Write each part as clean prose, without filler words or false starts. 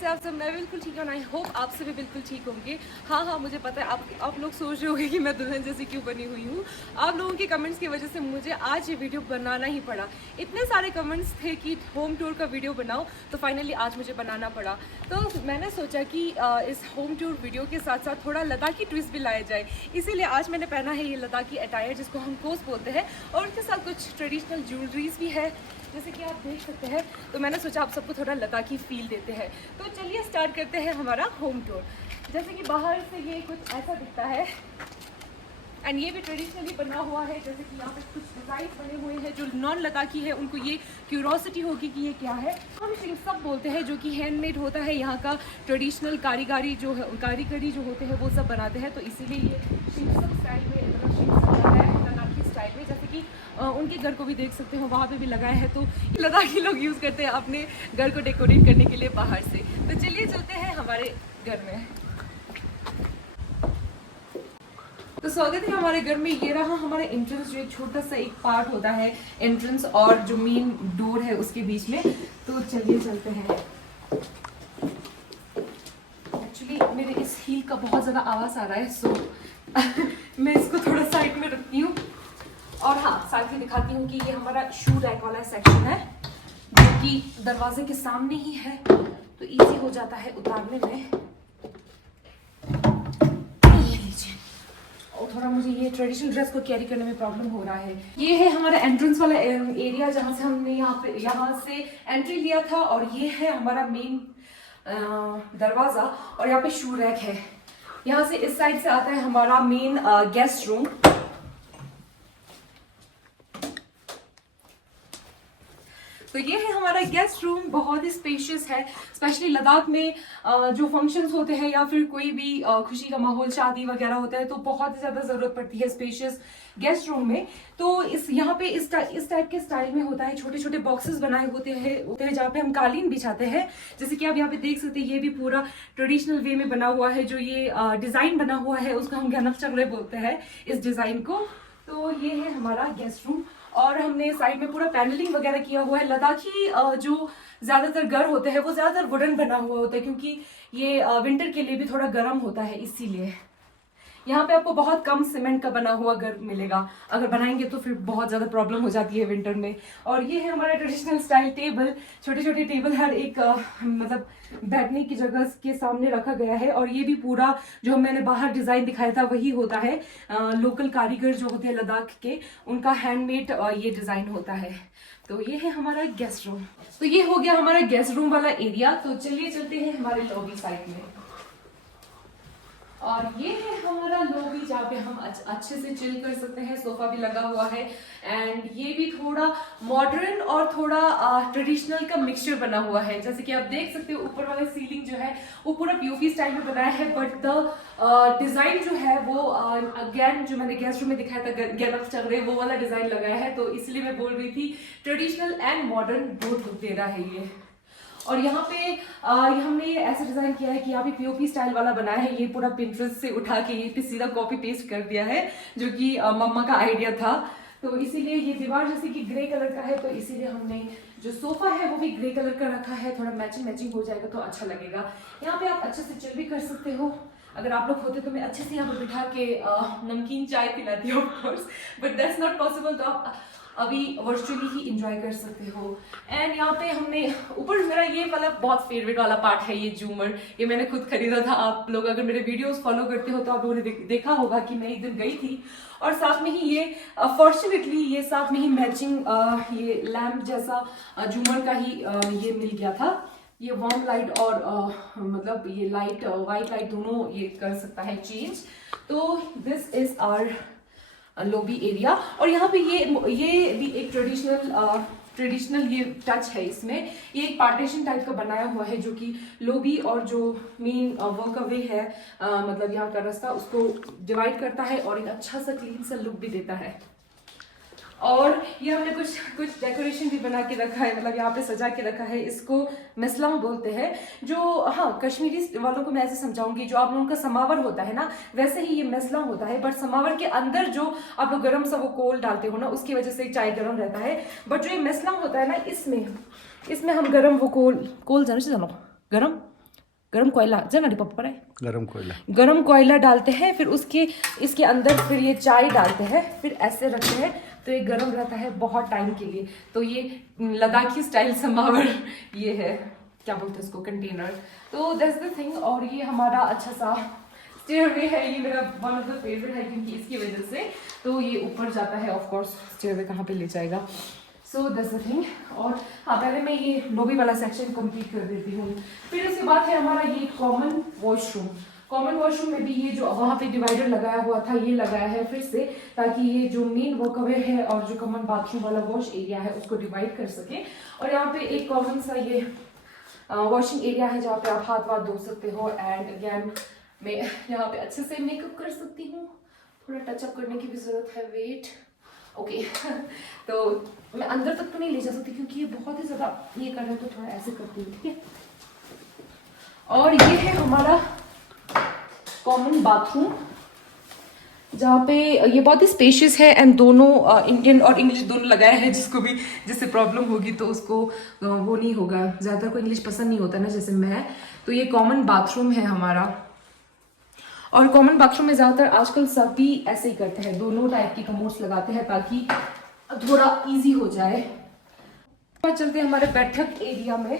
कैसे आप सब? मैं बिल्कुल ठीक हूँ। आई होप आप सभी बिल्कुल ठीक होंगे। हाँ, मुझे पता है आप लोग सोच रहे होंगे कि मैं दुल्हन जैसी क्यों बनी हुई हूँ। आप लोगों के कमेंट्स की वजह से मुझे आज ये वीडियो बनाना ही पड़ा। इतने सारे कमेंट्स थे कि होम टूर का वीडियो बनाओ, तो फाइनली आज मुझे बनाना पड़ा। तो मैंने सोचा कि इस होम टूर वीडियो के साथ साथ थोड़ा लद्दाखी ट्विस्ट भी लाया जाए, इसीलिए आज मैंने पहना है ये लद्दाखी अटायर जिसको हम कोस बोलते हैं, और उसके साथ कुछ ट्रेडिशनल ज्वेलरीज भी है जैसे कि आप देख सकते हैं। तो मैंने सोचा आप सबको थोड़ा लद्दाखी फील देते हैं। तो चलिए स्टार्ट करते हैं हमारा होम टूर। जैसे कि बाहर से ये कुछ ऐसा दिखता है, एंड ये भी ट्रेडिशनली बना हुआ है। जैसे कि यहाँ पे कुछ डिज़ाइन बने हुए हैं जो नॉन लद्दाखी है, उनको ये क्यूरोसिटी होगी कि ये क्या है। हम शिंगसप बोलते हैं, जो कि हैंडमेड होता है। यहाँ का ट्रेडिशनल कारीगरी जो होते हैं वो सब बनाते हैं, तो इसीलिए ये शिंगसप स्टाइल में शिंगसप है लद्दाखी स्टाइल में। जैसे कि उनके घर को भी देख सकते हो, वहाँ पे भी लगाया है। तो लद्दाखी लोग यूज़ करते हैं अपने घर को डेकोरेट करने के लिए बाहर से। तो चलिए चलते हैं हमारे घर में। तो स्वागत है हमारे घर में। ये रहा हमारा एंट्रेंस, जो एक छोटा सा एक पार्ट होता है एंट्रेंस और जो मेन डोर है उसके बीच में। तो चलिए चलते हैं। एक्चुअली मेरे इस हील का बहुत ज़्यादा आवाज़ आ रहा है, सो मैं इसको थोड़ा साइड में रखती हूँ। और हाँ, साथ ही दिखाती हूँ कि ये हमारा शू रैक वाला सेक्शन है, जो कि दरवाजे के सामने ही है, तो इजी हो जाता है उतारने में। और थोड़ा मुझे ये ट्रेडिशनल ड्रेस को कैरी करने में प्रॉब्लम हो रहा है। ये है हमारा एंट्रेंस वाला एरिया, जहाँ से हमने यहाँ से एंट्री लिया था, और ये है हमारा मेन दरवाजा। और यहाँ पे शू रैक है। यहाँ से इस साइड से आता है हमारा मेन गेस्ट रूम। तो ये है हमारा गेस्ट रूम, बहुत ही स्पेशियस है। स्पेशली लद्दाख में जो फंक्शंस होते हैं या फिर कोई भी खुशी का माहौल, शादी वगैरह होता है, तो बहुत ज़्यादा ज़रूरत पड़ती है स्पेशियस गेस्ट रूम में। तो यहाँ पे इस टाइप के स्टाइल में होता है। छोटे छोटे बॉक्सेस बनाए होते हैं जहाँ पे हम कालीन बिछाते हैं। जैसे कि आप यहाँ पे देख सकते हैं, ये भी पूरा ट्रेडिशनल वे में बना हुआ है। जो ये डिज़ाइन बना हुआ है उसको हम गनफ चगड़े बोलते हैं, इस डिज़ाइन को। तो ये है हमारा गेस्ट रूम, और हमने साइड में पूरा पैनलिंग वगैरह किया हुआ है। लद्दाखी जो ज्यादातर घर होते हैं वो ज्यादातर वुडन बना हुआ होता है, क्योंकि ये विंटर के लिए भी थोड़ा गर्म होता है, इसीलिए यहाँ पे आपको बहुत कम सीमेंट का बना हुआ घर मिलेगा। अगर बनाएंगे तो फिर बहुत ज्यादा प्रॉब्लम हो जाती है विंटर में। और ये है हमारा ट्रेडिशनल स्टाइल टेबल। छोटे छोटे टेबल हर एक मतलब बैठने की जगह के सामने रखा गया है। और ये भी पूरा जो मैंने बाहर डिजाइन दिखाया था वही होता है। लोकल कारीगर जो होते हैं लद्दाख के, उनका हैंडमेड ये डिजाइन होता है। तो ये है हमारा गेस्ट रूम। तो ये हो गया हमारा गेस्ट रूम वाला एरिया। तो चलिए चलते हैं हमारे लॉबी साइड में। और ये है हमारा लॉबी, जहाँ पे हम अच्छे से चिल कर सकते हैं। सोफा भी लगा हुआ है, एंड ये भी थोड़ा मॉडर्न और थोड़ा ट्रेडिशनल का मिक्सचर बना हुआ है। जैसे कि आप देख सकते हो, ऊपर वाला सीलिंग जो है वो पूरा पीओपी स्टाइल में बनाया है, बट द डिजाइन जो है वो अगेन जो मैंने गेस्ट रूम में दिखाया था गैलफ चगड़े, वो वाला डिजाइन लगाया है। तो इसलिए मैं बोल रही थी traditional and modern both look दे रहा है ये। और यहाँ पे हमने ये ऐसा डिजाइन किया है कि यहाँ पे पीओपी स्टाइल वाला बनाया है। ये पूरा पिंटरेस्ट से उठा के ये पे सीधा कॉपी पेस्ट कर दिया है, जो कि मम्मा का आइडिया था। तो इसीलिए ये दीवार जैसे कि ग्रे कलर का है, तो इसीलिए हमने जो सोफा है वो भी ग्रे कलर का रखा है। थोड़ा मैचिंग हो जाएगा तो अच्छा लगेगा। यहाँ पे आप अच्छे से चिल भी कर सकते हो। अगर आप लोग होते तो मैं अच्छे से यहाँ पर बिठा के नमकीन चाय पिलाती हूँ, of course, but that's not possible. तो आप अभी वर्चुअली ही इंजॉय कर सकते हो। एंड यहाँ पे हमने ऊपर, मेरा ये वाला बहुत फेवरेट वाला पार्ट है, ये झूमर। ये मैंने खुद खरीदा था। आप लोग अगर मेरे वीडियोस फॉलो करते हो तो आप लोगों ने देखा होगा कि मैं एक दिन गई थी, और साथ में ही ये फॉर्चुनेटली ये साथ में ही मैचिंग ये लैम्प जैसा झूमर का ही ये मिल गया था। ये वार्म लाइट और मतलब ये लाइट वाइट लाइट दोनों ये कर सकता है चेंज। तो this is our lobby area. और यहाँ पे ये भी एक ट्रेडिशनल ये टच है इसमें। ये एक पार्टीशन टाइप का बनाया हुआ है, जो कि लॉबी और जो मेन वर्क वे है, मतलब यहाँ का रास्ता, उसको डिवाइड करता है और एक अच्छा सा क्लीन सा लुक भी देता है। और ये हमने कुछ डेकोरेशन भी बना के रखा है, मतलब यहाँ पे सजा के रखा है। इसको मिसलम बोलते हैं। जो हाँ, कश्मीरी वालों को मैं ऐसे समझाऊंगी, जो आप लोगों का समावर होता है ना, वैसे ही ये मिसलम होता है। बट समावर के अंदर जो आप लोग गर्म सा वो कोल डालते हो ना, उसकी वजह से चाय गर्म रहता है। बट जो ये मिसलम होता है ना, इसमें हम गर्म वो कोल जानो गरम गरम कोयला जनवरी पप्पा है, गरम कोयला डालते हैं, फिर इसके अंदर फिर ये चाय डालते हैं, फिर ऐसे रखते हैं तो ये गरम रहता है बहुत टाइम के लिए। तो ये लद्दाखी स्टाइल समावर ये है, क्या बोलते हैं इसको, कंटेनर। तो दैट्स द थिंग। और ये हमारा अच्छा सा स्टेयरवे है, ये मेरा वन ऑफ द फेवरेट है क्योंकि इसकी वजह से तो ये ऊपर जाता है। ऑफ कोर्स स्टेयरवे कहाँ पे ले जाएगा, सो दैट्स द थिंग। और हाँ, पहले मैं ये लॉबी वाला सेक्शन कंप्लीट कर देती हूँ। फिर उसके बाद है हमारा ये कॉमन वॉशरूम में भी ये जो वहाँ पे डिवाइडर लगाया हुआ था ये लगाया है फिर से, ताकि ये जो मेन वॉकअवे है और जो कॉमन बाथरूम वाला वॉश एरिया है उसको डिवाइड कर सके। और यहाँ पे एक कॉमन सा ये वॉशिंग एरिया है जहाँ पे आप हाथ वाथ धो सकते हो। एंड अगैन मैं यहाँ पे अच्छे से मेकअप कर सकती हूँ, थोड़ा टचअप करने की भी जरूरत है, वेट ओके। तो मैं अंदर तक तो नहीं ले जा सकती क्योंकि ये बहुत ही ज्यादा ये कर रहे हैं, तो थोड़ा ऐसे करती हूँ, ठीक है। और ये है हमारा कॉमन बाथरूम जहाँ पे ये बहुत ही स्पेशियस है एंड दोनों इंडियन और इंग्लिश दोनों लगाया है, जिससे प्रॉब्लम होगी तो उसको वो नहीं होगा, ज़्यादातर को इंग्लिश पसंद नहीं होता ना जैसे मैं। तो ये कॉमन बाथरूम है हमारा। और कॉमन बाथरूम में ज़्यादातर आजकल सभी ऐसे ही करते हैं, दोनों टाइप की कमोड्स लगाते हैं ताकि थोड़ा इजी हो जाए। चलते हैं हमारे बैठक एरिया में।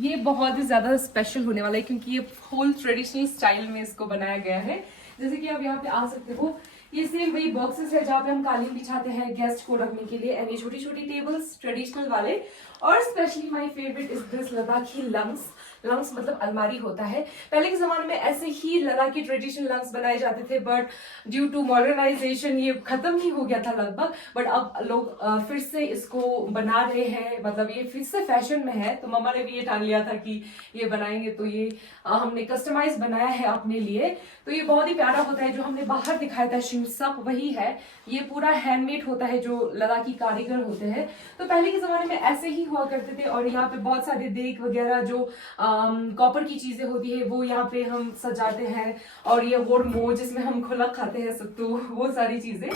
ये बहुत ही ज़्यादा स्पेशल होने वाला है क्योंकि ये होल ट्रेडिशनल स्टाइल में इसको बनाया गया है। जैसे कि आप यहाँ पे आ सकते हो, ये सेम वही बॉक्सेस है जहाँ पे हम कालीन बिछाते हैं गेस्ट को रखने के लिए। एंड ये छोटी छोटी टेबल्स ट्रेडिशनल वाले। और specially my favourite is this Ladakhi lungs मतलब अलमारी होता है। पहले के जमाने में ऐसे ही लद्दाखी ट्रेडिशनल लंग्स बनाए जाते थे, बट ड्यू टू मॉडर्नाइजेशन ये खत्म ही हो गया था लगभग। बट अब लोग फिर से इसको बना रहे हैं, मतलब ये फिर से फैशन में है। तो मम्मा ने भी ये ठान लिया था कि ये बनाएंगे, तो ये हमने कस्टमाइज बनाया है अपने लिए। तो ये बहुत ही प्यारा होता है। जो हमने बाहर दिखाया था शिमसक वही है, ये पूरा हैंडमेड होता है जो लद्दाखी कारीगर होते हैं। तो पहले के जमाने में ऐसे ही हुआ करते थे। और यहाँ पे बहुत सारे देग वगैरह जो कॉपर की चीजें होती है वो यहाँ पे हम सजाते हैं। और ये होरमो जिसमें हम खुलक खाते हैं सत्तू, वो सारी चीजें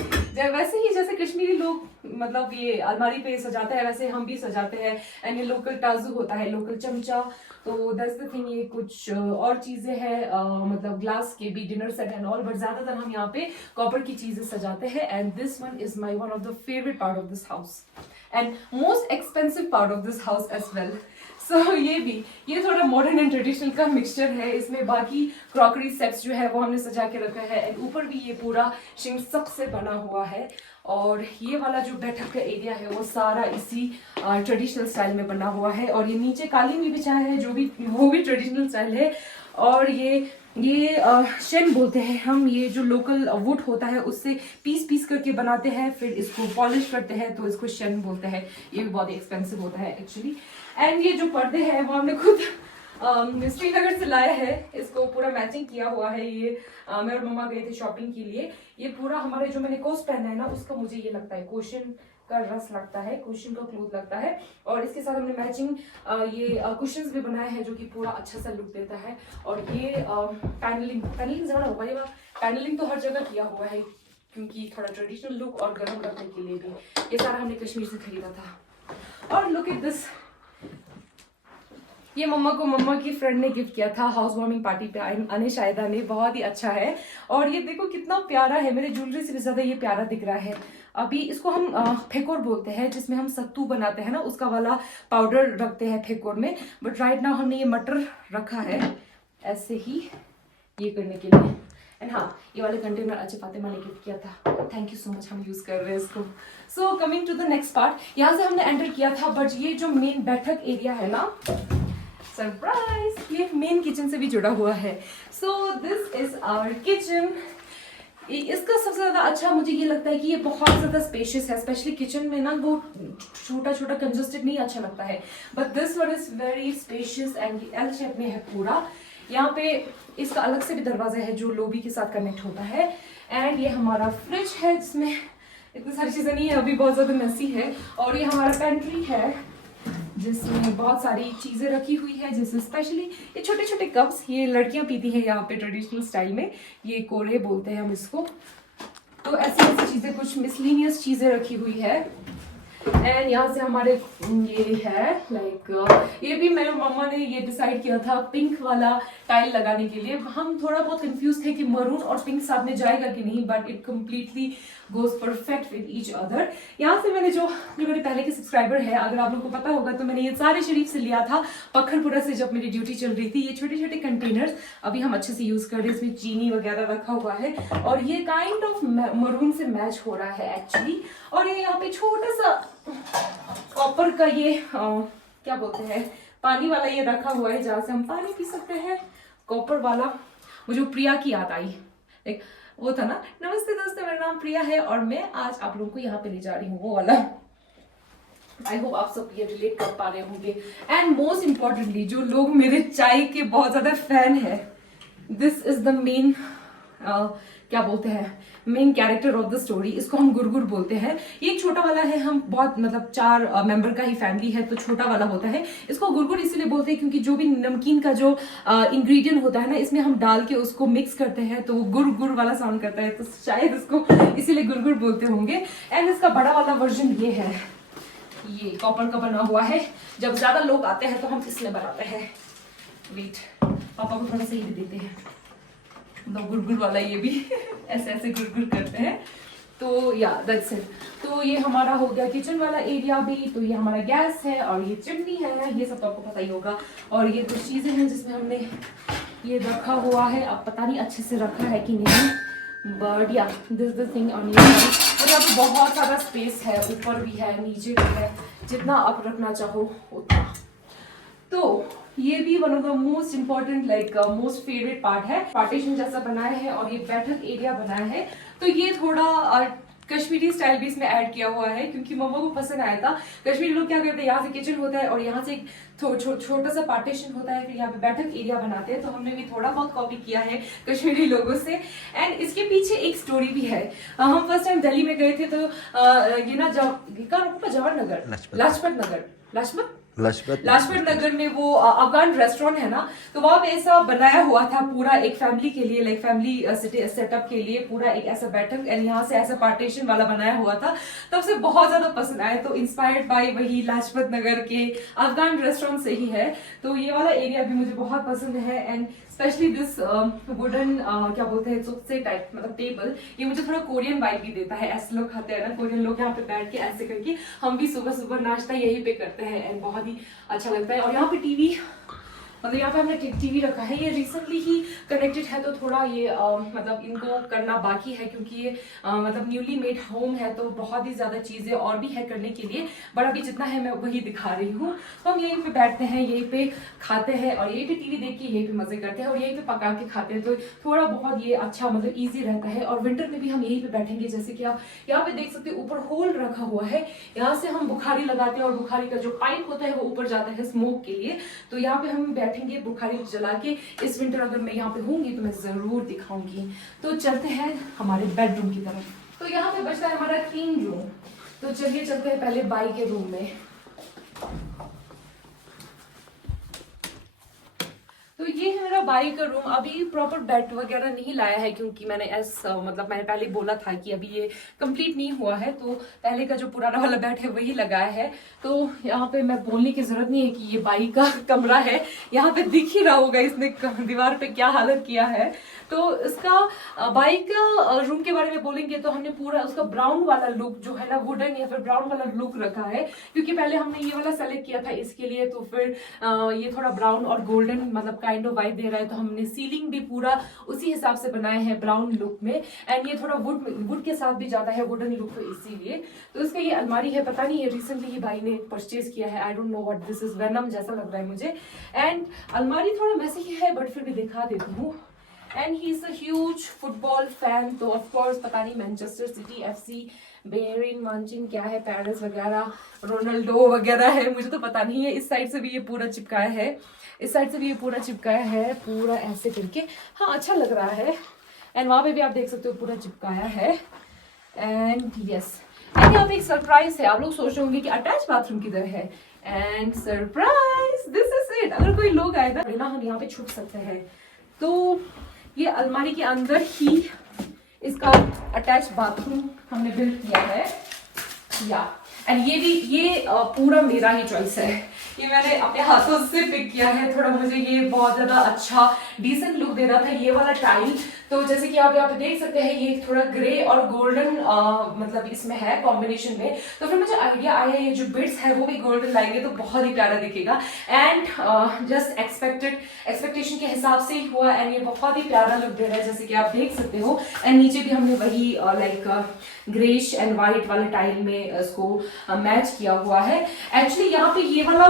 वैसे ही जैसे कश्मीरी लोग मतलब ये अलमारी पे सजाते हैं वैसे हम भी सजाते हैं। एंड ये लोकल टाजू होता है, लोकल चमचा। तो दैट्स द थिंग। ये कुछ और चीजें हैं मतलब ग्लास के भी dinner set and all, but ज्यादातर हम यहाँ पे कॉपर की चीजें सजाते हैं। And this one is my one of the favourite part of this house and most expensive part of this house as well. So ये थोड़ा मॉडर्न एंड ट्रेडिशनल का मिक्सचर है। इसमें बाकी क्रॉकरी सेट्स जो है वो हमने सजा के रखा है। एंड ऊपर भी ये पूरा शिमसक से बना हुआ है। और ये वाला जो बैठक का एरिया है वो सारा इसी ट्रेडिशनल स्टाइल में बना हुआ है। और ये नीचे कालीन भी बिछाया है वो भी ट्रेडिशनल स्टाइल है। और ये शेन बोलते हैं हम, ये जो लोकल वुड होता है उससे पीस करके बनाते हैं, फिर इसको पॉलिश करते हैं तो इसको शेन बोलते हैं। ये भी बहुत एक्सपेंसिव होता है एक्चुअली। एंड ये जो पर्दे हैं वो हमने खुद श्रीनगर से लाया है, इसको पूरा मैचिंग किया हुआ है। ये मैं और मम्मा गए थे शॉपिंग के लिए। ये पूरा हमारे जो मैंने कोस्ट पहना है ना उसका मुझे ये लगता है कुशन का रस लगता है, कुशन का क्लोथ लगता है। और इसके साथ हमने मैचिंग ये कुशन्स भी बनाए हैं जो कि पूरा अच्छा सा लुक देता है। और ये पैनलिंग ज़्यादा होगा, ये पैनलिंग तो हर जगह किया हुआ है क्योंकि थोड़ा ट्रेडिशनल लुक और गर्म रखने के लिए भी। ये सारा हमने कश्मीर से खरीदा था। और लुक एट दिस, ये मम्मा की फ्रेंड ने गिफ्ट किया था हाउस वार्मिंग पार्टी पे आने शायदा ने। बहुत ही अच्छा है। और ये देखो कितना प्यारा है, मेरे ज्वेलरी से भी ज्यादा ये प्यारा दिख रहा है। अभी इसको हम फेकोर बोलते हैं, जिसमें हम सत्तू बनाते हैं ना उसका वाला पाउडर रखते हैं फेकोर में। बट राइट नाउ हमने ये मटर रखा है ऐसे ही ये करने के लिए। एंड हाँ, ये वाले कंटेनर अच्छे फातिमा ने गिफ्ट किया था, थैंक यू सो मच, हम यूज कर रहे हैं इसको। So coming to the next part, यहाँ से हमने एंटर किया था। बट ये जो मेन बैठक एरिया है ना, सरप्राइज, ये मेन किचन से भी जुड़ा हुआ है। So this is our kitchen. इसका सबसे ज्यादा अच्छा मुझे ये लगता है कि ये बहुत ज्यादा स्पेशियस है। स्पेशली किचन में ना वो छोटा छोटा कंजस्टेड नहीं अच्छा लगता है, but this one is very spacious and L shape में है पूरा। यहाँ पे इसका अलग से भी दरवाजा है जो लॉबी के साथ कनेक्ट होता है। एंड ये हमारा फ्रिज है जिसमें इतनी सारी चीजें नहीं है, अभी बहुत ज्यादा मेसी है। और ये हमारा पेंट्री है जिसमें बहुत सारी चीजें रखी हुई है, जैसे स्पेशली ये छोटे छोटे कप्स, ये लड़कियां पीती हैं यहाँ पे ट्रेडिशनल स्टाइल में, ये कोरे बोलते हैं हम इसको। तो ऐसी चीजें, कुछ मिसलिनियस चीजें रखी हुई है। एंड यहाँ से हमारे ये है लाइक ये भी मेरे मम्मा ने ये डिसाइड किया था पिंक वाला टाइल लगाने के लिए। हम थोड़ा बहुत कंफ्यूज थे कि मरून और पिंक साथ में जाएगा कि नहीं, but it completely goes perfect with each other. यहाँ से मैंने जो मेरे पहले के सब्सक्राइबर है, अगर आप लोगों को पता होगा तो मैंने ये सारे शरीफ से लिया था पखरपुरा से जब मेरी ड्यूटी चल रही थी। ये छोटे छोटे कंटेनर्स अभी हम अच्छे से यूज कर रहे हैं, इसमें चीनी वगैरह रखा हुआ है और ये काइंड ऑफ मरून से मैच हो रहा है एक्चुअली। और ये यहाँ पे छोटा सा कॉपर का ये क्या बोलते हैं पानी वाला ये रखा हुआ है जहाँ से हम पानी पी सकते हैं, कॉपर वाला। मुझे प्रिया की याद आई, एक वो था ना, नमस्ते दोस्तों मेरा नाम प्रिया है और मैं आज आप लोगों को यहाँ पे ले जा रही हूँ, वो वाला। आई होप आप सब ये रिलेट कर पा रहे होंगे। एंड मोस्ट इम्पोर्टेंटली जो लोग मेरे चाय के बहुत ज्यादा फैन है, दिस इज द मेन क्या बोलते हैं main character of the story. इसको हम गुरगुर बोलते हैं। ये एक छोटा वाला है, हम बहुत मतलब 4 मेंबर का ही फैमिली है तो छोटा वाला होता है। इसको गुरगुर इसीलिए बोलते हैं क्योंकि जो भी नमकीन का जो इंग्रेडिएंट होता है ना, इसमें हम डाल के उसको मिक्स करते हैं तो वो गुर गुर वाला साउंड करता है, तो शायद इसको इसीलिए गुरगुर बोलते होंगे। एंड इसका बड़ा वाला वर्जन ये है, ये कॉपर का बना हुआ है। जब ज्यादा लोग आते हैं तो हम इसमें बनाते हैं। वेट, पापा को थोड़ा सा ही देते हैं, गुरगुर वाला ये भी ऐसे ऐसे गुरगुर करते हैं। तो या दैट्स इट। तो ये हमारा हो गया किचन वाला एरिया भी। तो ये हमारा गैस है और ये चिमनी है, ये सब तो आपको पता ही होगा। और ये कुछ चीजें हैं जिसमें हमने ये रखा हुआ है, अब पता नहीं अच्छे से रखा है कि नहीं, बट या this the thing on your. और यहाँ पे बहुत सारा स्पेस है, ऊपर भी है नीचे भी है, जितना आप रखना चाहो उतना। तो ये भी one of the most important like most favourite part है। पार्टीशन जैसा बनाया है और ये बैठक एरिया बनाया है। तो ये थोड़ा कश्मीरी स्टाइल भी इसमें ऐड किया हुआ है क्योंकि मम्मा को पसंद आया था। कश्मीरी लोग क्या करते हैं, यहाँ से किचन होता है और यहाँ से एक छोटा सा पार्टीशन होता है, फिर यहाँ पे बैठक एरिया बनाते हैं। तो हमने भी थोड़ा बहुत कॉपी किया है कश्मीरी लोगों से। एंड इसके पीछे एक स्टोरी भी है। हम फर्स्ट टाइम दिल्ली में गए थे तो ये ना जवाहर नगर, लाजपत नगर में वो अफगान रेस्टोरेंट है ना, तो वहां पे ऐसा बनाया हुआ था पूरा एक फैमिली के लिए, लाइक फैमिली सेटअप के लिए पूरा एक ऐसा बैठक, एंड यहाँ से ऐसा पार्टीशन वाला बनाया हुआ था। तब से बहुत ज्यादा पसंद आया। तो इंस्पायर्ड बाय वही लाजपत नगर के अफगान रेस्टोरेंट से ही है। तो ये वाला एरिया भी मुझे बहुत पसंद है। एंड स्पेशली दिस वुडन क्या बोलते हैं चुपसे टाइप मतलब टेबल, ये मुझे थोड़ा कोरियन वाइब भी देता है। ऐसे लोग खाते हैं ना, कोरियन लोग यहाँ पे बैठ के ऐसे करके, हम भी सुबह सुबह नाश्ता यहीं पे करते हैं एंड बहुत ही अच्छा लगता है। और यहाँ पे टीवी, मतलब यहाँ पे हमने टीवी रखा है, ये रिसेंटली ही कनेक्टेड है तो थोड़ा ये मतलब इनको करना बाकी है क्योंकि ये मतलब न्यूली मेड होम है तो बहुत ही ज्यादा चीजें और भी है करने के लिए, बट अभी जितना है मैं वही दिखा रही हूँ। तो हम यहीं पे बैठते हैं, यहीं पे खाते हैं और यहीं पे टीवी देख के यहीं पे मजे करते हैं और यहीं पे पका के खाते हैं। तो थोड़ा बहुत ये अच्छा मतलब ईजी रहता है। और विंटर में भी हम यहीं पे बैठेंगे, जैसे कि आप यहाँ पे देख सकते हैं ऊपर होल रखा हुआ है, यहाँ से हम बुखारी लगाते हैं और बुखारी का जो पाइप होता है वो ऊपर जाता है स्मोक के लिए। तो यहाँ पे हम बैठेंगे बुखारी जला के। इस विंटर अगर मैं यहाँ पे होंगी तो मैं जरूर दिखाऊंगी। तो चलते हैं हमारे बेडरूम की तरफ। तो यहाँ पे बचता है हमारा 3 रूम। तो चलिए चलते हैं पहले बाई के रूम में। तो ये है मेरा बाई का रूम। अभी प्रॉपर बेड वगैरह नहीं लाया है क्योंकि मैंने मतलब मैंने पहले बोला था कि अभी ये कंप्लीट नहीं हुआ है, तो पहले का जो पुराना वाला बेड है वही लगाया है। तो यहाँ पे मैं बोलने की जरूरत नहीं है कि ये बाई का कमरा है, यहाँ पे दिख ही रहा होगा इसने दीवार पे क्या हालत किया है। तो इसका बाई का रूम के बारे में बोलेंगे तो हमने पूरा उसका ब्राउन वाला लुक जो है ना, वुडन या फिर ब्राउन वाला लुक रखा है क्योंकि पहले हमने ये वाला सेलेक्ट किया था इसके लिए। तो फिर ये थोड़ा ब्राउन और गोल्डन मतलब काइंड ऑफ वाइब दे रहा है, तो हमने सीलिंग भी पूरा उसी हिसाब से बनाया है ब्राउन लुक में। एंड ये थोड़ा वुड के साथ भी जाता है वुडन लुक, तो इसीलिए। तो इसका ये अलमारी है, पता नहीं ये रिसेंटली ही भाई ने परचेज किया है, I don't know what this is, venom जैसा लग रहा है मुझे। एंड अलमारी थोड़ा मैसी ही है बट फिर भी दिखा देती हूँ। And he is a huge football fan, तो ऑफ कोर्स पता नहीं मैनचेस्टर सिटी, FC, बेरिन मांचिन क्या है, पेरिस वगैरह, रोनाल्डो वगैरह है, मुझे तो पता नहीं है। इस साइड से भी ये पूरा चिपकाया है, इस साइड से भी ये पूरा चिपकाया है, पूरा ऐसे करके। हाँ अच्छा लग रहा है। एंड वहां पे भी आप देख सकते हो पूरा चिपकाया है। एंड यस, एंड यहाँ पे एक सरप्राइज है। आप लोग सोच रहे होंगे कि अटैच बाथरूम किधर है, and surprise, this is it. अगर कोई लोग आए ना हम यहाँ पे छुप सकते हैं। तो ये अलमारी के अंदर ही इसका अटैच बाथरूम हमने बिल्ड किया है। या एंड ये पूरा मेरा ही चॉइस है, ये मैंने अपने हाथों से पिक किया है। थोड़ा मुझे ये बहुत ज्यादा अच्छा डिसेंट लुक दे रहा था ये वाला टाइल। तो जैसे कि आप यहाँ पे देख सकते हैं ये थोड़ा ग्रे और गोल्डन मतलब इसमें है कॉम्बिनेशन में। तो फिर मुझे आइडिया आया ये जो बिट्स है वो भी गोल्डन लाएंगे तो बहुत ही प्यारा दिखेगा। एंड जस्ट एक्सपेक्टेशन के हिसाब से ही हुआ एंड ये बहुत ही प्यारा लुक दे रहा है जैसे कि आप देख सकते हो। एंड नीचे भी हमने वही लाइक ग्रेश एंड व्हाइट वाले टाइल में इसको मैच किया हुआ है। एक्चुअली यहाँ पे ये वाला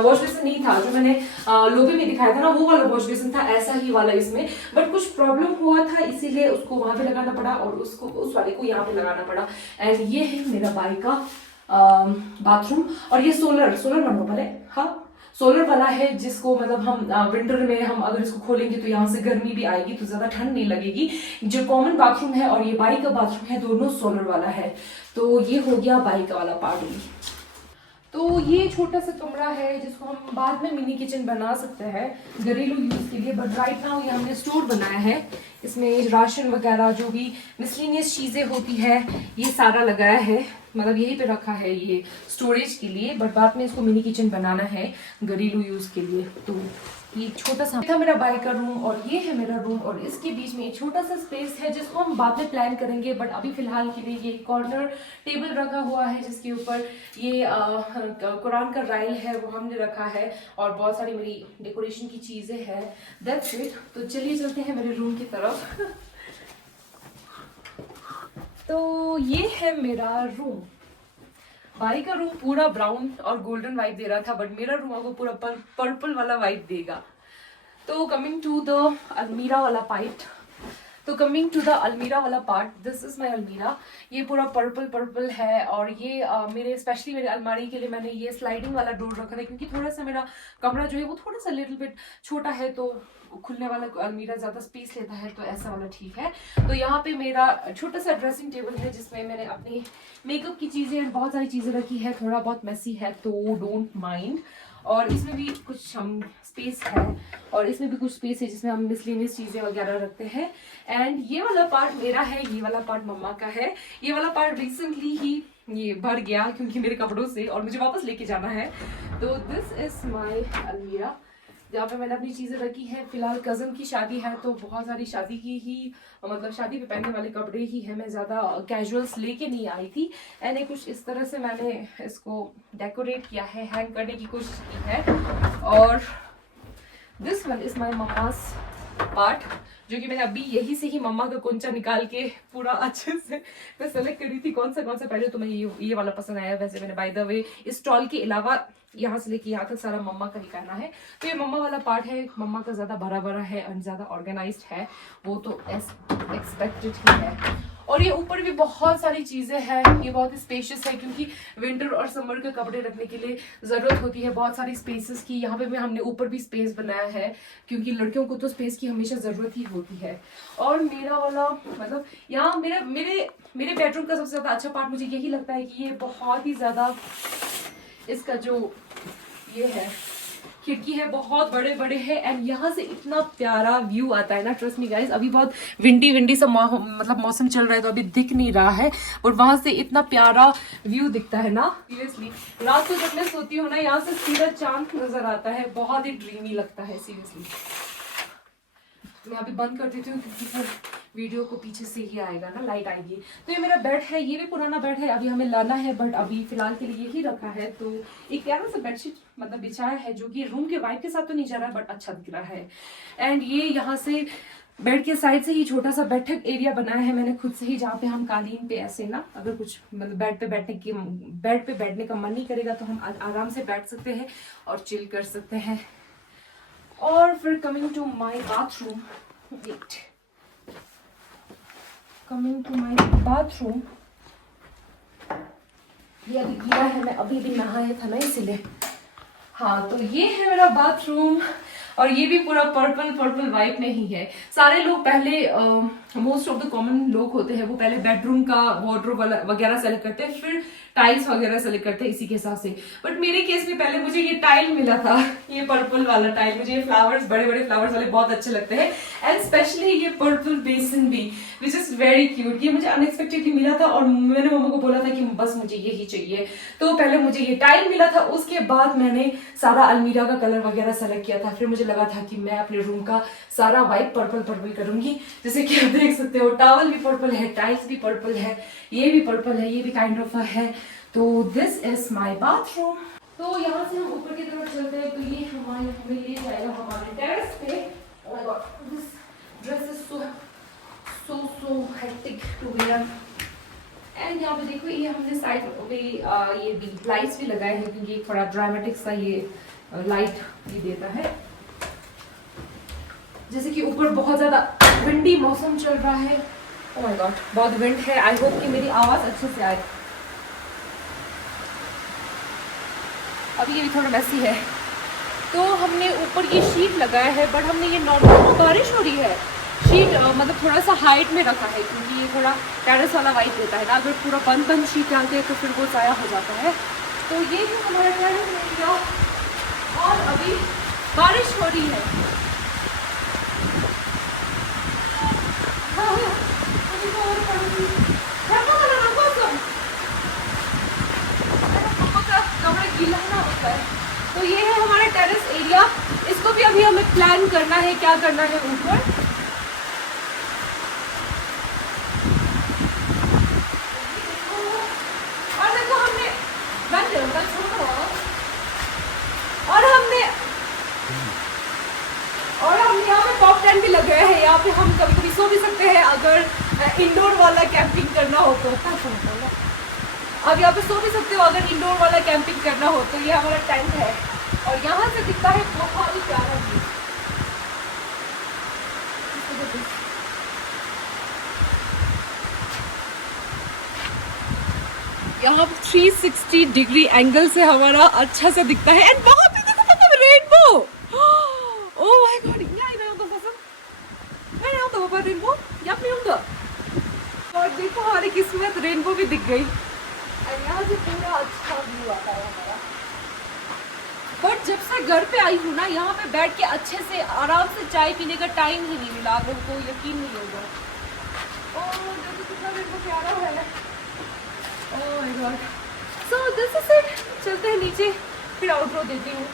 वॉश बेसिन नहीं था जो मैंने लोबे में दिखाया था ना, वो वाला वॉश बेसिन था ऐसा ही वाला इसमें, बट कुछ प्रॉब्लम हुआ था इसीलिए उसको वहां पे लगाना पड़ा और उसको उस वाले को यहाँ पे लगाना पड़ा। एंड ये है मेरा बाई का बाथरूम और ये सोलर वाला है, हाँ सोलर वाला है, जिसको मतलब हम विंटर में हम अगर इसको खोलेंगे तो यहाँ से गर्मी भी आएगी तो ज्यादा ठंड नहीं लगेगी। जो कॉमन बाथरूम है और ये बाई का बाथरूम है दोनों सोलर वाला है। तो ये हो गया बाई का वाला पार्ट भी। तो ये छोटा सा कमरा है जिसको हम बाद में मिनी किचन बना सकते हैं घरेलू यूज के लिए, बट राइट नाउ ये हमने स्टोर बनाया है। इसमें राशन वगैरह जो भी मिसलिनियस चीजें होती है ये सारा लगाया है, मतलब यहीं पे रखा है ये स्टोरेज के लिए, बट बाद में इसको मिनी किचन बनाना है घरेलू यूज के लिए। तो ये छोटा सा था मेरा बाई का रूम और ये है मेरा रूम और इसके बीच में एक छोटा सा स्पेस है जिसको हम बाद में प्लान करेंगे, बट अभी फिलहाल के लिए ये कॉर्नर टेबल रखा हुआ है जिसके ऊपर ये कुरान का राइल है वो हमने रखा है और बहुत सारी मेरी डेकोरेशन की चीजें हैं। That's it. तो चलिए चलते हैं मेरे रूम की तरफ। तो ये है मेरा रूम। बाई का रूम पूरा ब्राउन और गोल्डन वाइब दे रहा था, बट मेरा रूम आपको पूरा पर्पल वाला वाइब देगा। तो कमिंग टू द अलमीरा वाला पार्ट, दिस इज माई अलमीरा। ये पूरा पर्पल है और ये मेरे स्पेशली मेरे अलमारी के लिए मैंने ये स्लाइडिंग वाला डोर रखा था क्योंकि थोड़ा सा मेरा कमरा जो है वो थोड़ा सा लिटिल बिट छोटा है, तो खुलने वाला अलमीरा ज्यादा स्पेस लेता है, तो ऐसा वाला ठीक है। तो यहाँ पे मेरा छोटा सा ड्रेसिंग टेबल है जिसमें मैंने अपनी मेकअप की चीजें बहुत सारी चीजें रखी है, थोड़ा बहुत मेसी है तो डोंट माइंड। और इसमें भी कुछ हम स्पेस है और इसमें भी कुछ स्पेस है जिसमें हम मिसलिनियस चीजें वगैरह रखते हैं। एंड ये वाला पार्ट मेरा है, ये वाला पार्ट मम्मा का है। ये वाला पार्ट रिसेंटली ही ये भर गया क्योंकि मेरे कपड़ों से और मुझे वापस लेके जाना है। तो दिस इज माई अलमीरा जहाँ पे मैंने अपनी चीजें रखी है। फिलहाल कजन की शादी है तो बहुत सारी शादी की ही मतलब शादी पे पहनने वाले कपड़े ही है, मैं ज्यादा कैजुअल्स लेके नहीं आई थी। एंड कुछ इस तरह से मैंने इसको डेकोरेट किया है, हैंग करने की कोशिश की है। और this one is my mama's part जो कि मैंने अभी यही से ही मम्मा का कुंचा निकाल के पूरा अच्छे से मैं सेलेक्ट करी थी कौन सा पहले, तो मैं ये वाला पसंद आया। वैसे मैंने बाय द वे इस स्टॉल के अलावा यहाँ से लेके यहाँ तक सारा मम्मा का ही करना है। तो ये मम्मा वाला पार्ट है, मम्मा का ज्यादा भरा है और ज्यादा ऑर्गेनाइज्ड है, वो तो एक्सपेक्टेड ही है। और ये ऊपर भी बहुत सारी चीजें हैं, ये बहुत ही स्पेशियस है क्योंकि विंटर और समर के कपड़े रखने के लिए जरूरत होती है बहुत सारी स्पेसेस की। यहाँ पे भी हमने ऊपर भी स्पेस बनाया है क्योंकि लड़कियों को तो स्पेस की हमेशा जरूरत ही होती है। और मेरा वाला मतलब यहाँ मेरे बेडरूम का सबसे ज्यादा अच्छा पार्ट मुझे यही लगता है कि ये बहुत ही ज्यादा इसका जो ये है खिड़की है बहुत बड़े है एंड यहाँ से इतना प्यारा व्यू आता है ना। ट्रस्ट मी गाइस, अभी बहुत विंडी सा मतलब मौसम चल रहा है तो अभी दिख नहीं रहा है, और वहां से इतना प्यारा व्यू दिखता है ना। सीरियसली रात को जब मैं सोती हूँ ना यहाँ से सीधा चांद नजर आता है, बहुत ही ड्रीमी लगता है सीरियसली। मैं अभी बंद कर देती हूँ क्योंकि फिर वीडियो को पीछे से ही आएगा ना, लाइट आएगी। तो ये मेरा बेड है, ये भी पुराना बेड है, अभी हमें लाना है बट अभी फिलहाल के लिए यही रखा है। तो एक प्यारा सा बेडशीट मतलब बिछाया है जो कि रूम के वाइब के साथ तो नहीं जा रहा है बट अच्छा दिख रहा है। एंड ये यहाँ से बेड के साइड से ही छोटा सा बैठक एरिया बनाया है मैंने खुद से ही, जहाँ पे हम कालीन पे ऐसे ना अगर कुछ मतलब बेड पे बैठने का मन नहीं करेगा तो हम आराम से बैठ सकते हैं और चिल कर सकते हैं। और फिर कमिंग टू माई बाथरूम, ये अभी गीला है, मैं अभी भी नहाया था ना इसीलिए। हाँ तो ये है मेरा बाथरूम और ये भी पूरा पर्पल वाइब में ही है। सारे लोग पहले मोस्ट ऑफ द कॉमन लोग होते हैं वो पहले बेडरूम का वार्डरोब वगैरह सेलेक्ट करते हैं, फिर टाइल्स वगैरह सेलेक्ट करते हैं इसी के हिसाब से। बट मेरे केस में पहले मुझे ये टाइल मिला था, ये पर्पल वाला टाइल। मुझे ये फ्लावर्स, बड़े बड़े फ्लावर्स वाले बहुत अच्छे लगते हैं, एंड स्पेशली ये पर्पल बेसिन भी, विच इज वेरी क्यूट। ये मुझे अनएक्सपेक्टेडली मिला था और मैंने मम्मा को बोला था कि बस मुझे यही चाहिए। तो पहले मुझे ये टाइल मिला था, उसके बाद मैंने सारा अलमीरा का कलर वगैरह सेलेक्ट किया था। फिर मुझे लगा था कि मैं अपने रूम का सारा वाइट पर्पल पर्पल करूंगी। जैसे कि आप देख सकते हो, टॉवल भी पर्पल है, टाइल्स भी पर्पल है, ये भी पर्पल है, ये भी काइंड ऑफ है। तो दिस इज माय बाथरूम। तो यहाँ से हम ऊपर की तरफ चलते हैं, तो ये हमें ले जाएगा हमारे टेरेस पे। Oh my God, this dress is so hectic to wear. And यहाँ पे देखो, ये हमने साइड पे ये भी लाइट्स भी लगाए हैं, क्योंकि थोड़ा ड्रामेटिक सा ये लाइट भी देता है। जैसे कि ऊपर बहुत ज्यादा विंडी मौसम चल रहा है। ओह माय गॉड, बहुत विंड है। आई होप कि मेरी आवाज अच्छे से आए। अभी ये भी थोड़ा मैसी है। तो हमने ऊपर ये शीट लगाया है, बट हमने ये नॉर्मल, बारिश हो रही है, शीट मतलब थोड़ा सा हाइट में रखा है, क्योंकि ये थोड़ा टेरेस वाला वाइट देता है ना। अगर पूरा बंद शीट डालते हैं तो फिर वो साया हो जाता है। तो ये है हमारा टेरेस एरिया, और अभी बारिश हो रही है। गीला ना होता है। तो ये है हमारा टेरेस एरिया। इसको भी अभी हमें प्लान करना है, क्या करना है ऊपर। और देखो हमने यहाँ पे पॉप टेंट भी लगाया है। यहाँ पे हम कभी कभी सो भी सकते हैं, अगर इंडोर वाला कैंपिंग करना हो तो। अब यहाँ पे सो भी सकते हो अगर इंडोर वाला कैंपिंग करना हो तो। ये हमारा टेंट है, और यहाँ से दिखता है बहुत ही प्यारा व्यू। यहाँ 360 डिग्री एंगल से हमारा अच्छा से दिखता है। एंड वहां पे देखो मतलब rainbow. Oh my God, rainbow और देखो हमारी किस्मत, रेनबो भी दिख गई। यहाँ से पूरा अच्छा व्यू आता है हमारा। बट जब से घर पे आई हूँ ना, यहाँ पे बैठ के अच्छे से आराम से चाय पीने का टाइम ही नहीं मिला। आप लोगों को यकीन नहीं होगा। ओह देखो कितना रेनबो प्यारा है। Oh my God, so this is it. चलते हैं नीचे, फिर आउटरो देती हूँ।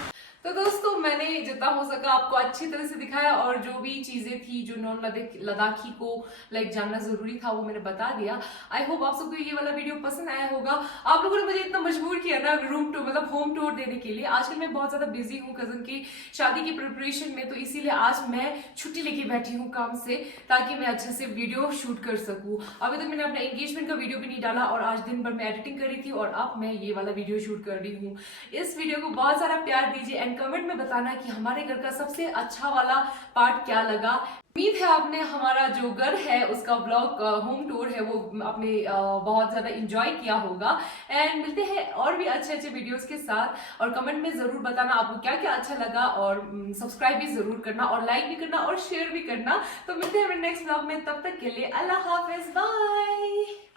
तो दोस्तों, मैंने जितना हो सका आपको अच्छी तरह से दिखाया, और जो भी चीजें थी जो नॉन लद्दाखी को जानना जरूरी था वो मैंने बता दिया। आई होप आप सबको ये वाला वीडियो पसंद आया होगा। आप लोगों ने मुझे इतना मजबूर किया ना रूम टूर, मतलब होम टूर देने के लिए। आजकल मैं बहुत ज्यादा बिजी हूँ कजन की शादी की प्रिपरेशन में, तो इसीलिए आज मैं छुट्टी लेके बैठी हूँ काम से, ताकि मैं अच्छे से वीडियो शूट कर सकूँ। अभी तक मैंने अपना एंगेजमेंट का वीडियो भी नहीं डाला, और आज दिन भर मैं एडिटिंग कर रही थी, और अब मैं ये वाला वीडियो शूट कर रही हूँ। इस वीडियो को बहुत सारा प्यार दीजिए, कमेंट में बताना कि हमारे घर का सबसे अच्छा वाला पार्ट क्या लगा। उम्मीद है आपने हमारा जो घर है उसका व्लॉग, होम टूर है, वो आपने बहुत ज्यादा एंजॉय किया होगा। एंड मिलते हैं और भी अच्छे अच्छे वीडियोस के साथ, और कमेंट में जरूर बताना आपको क्या क्या अच्छा लगा, और सब्सक्राइब भी जरूर करना, और लाइक भी करना, और शेयर भी करना। तो मिलते हैं नेक्स्ट व्लॉग में, तब तक के लिए अल्लाह हाफिज, बाय।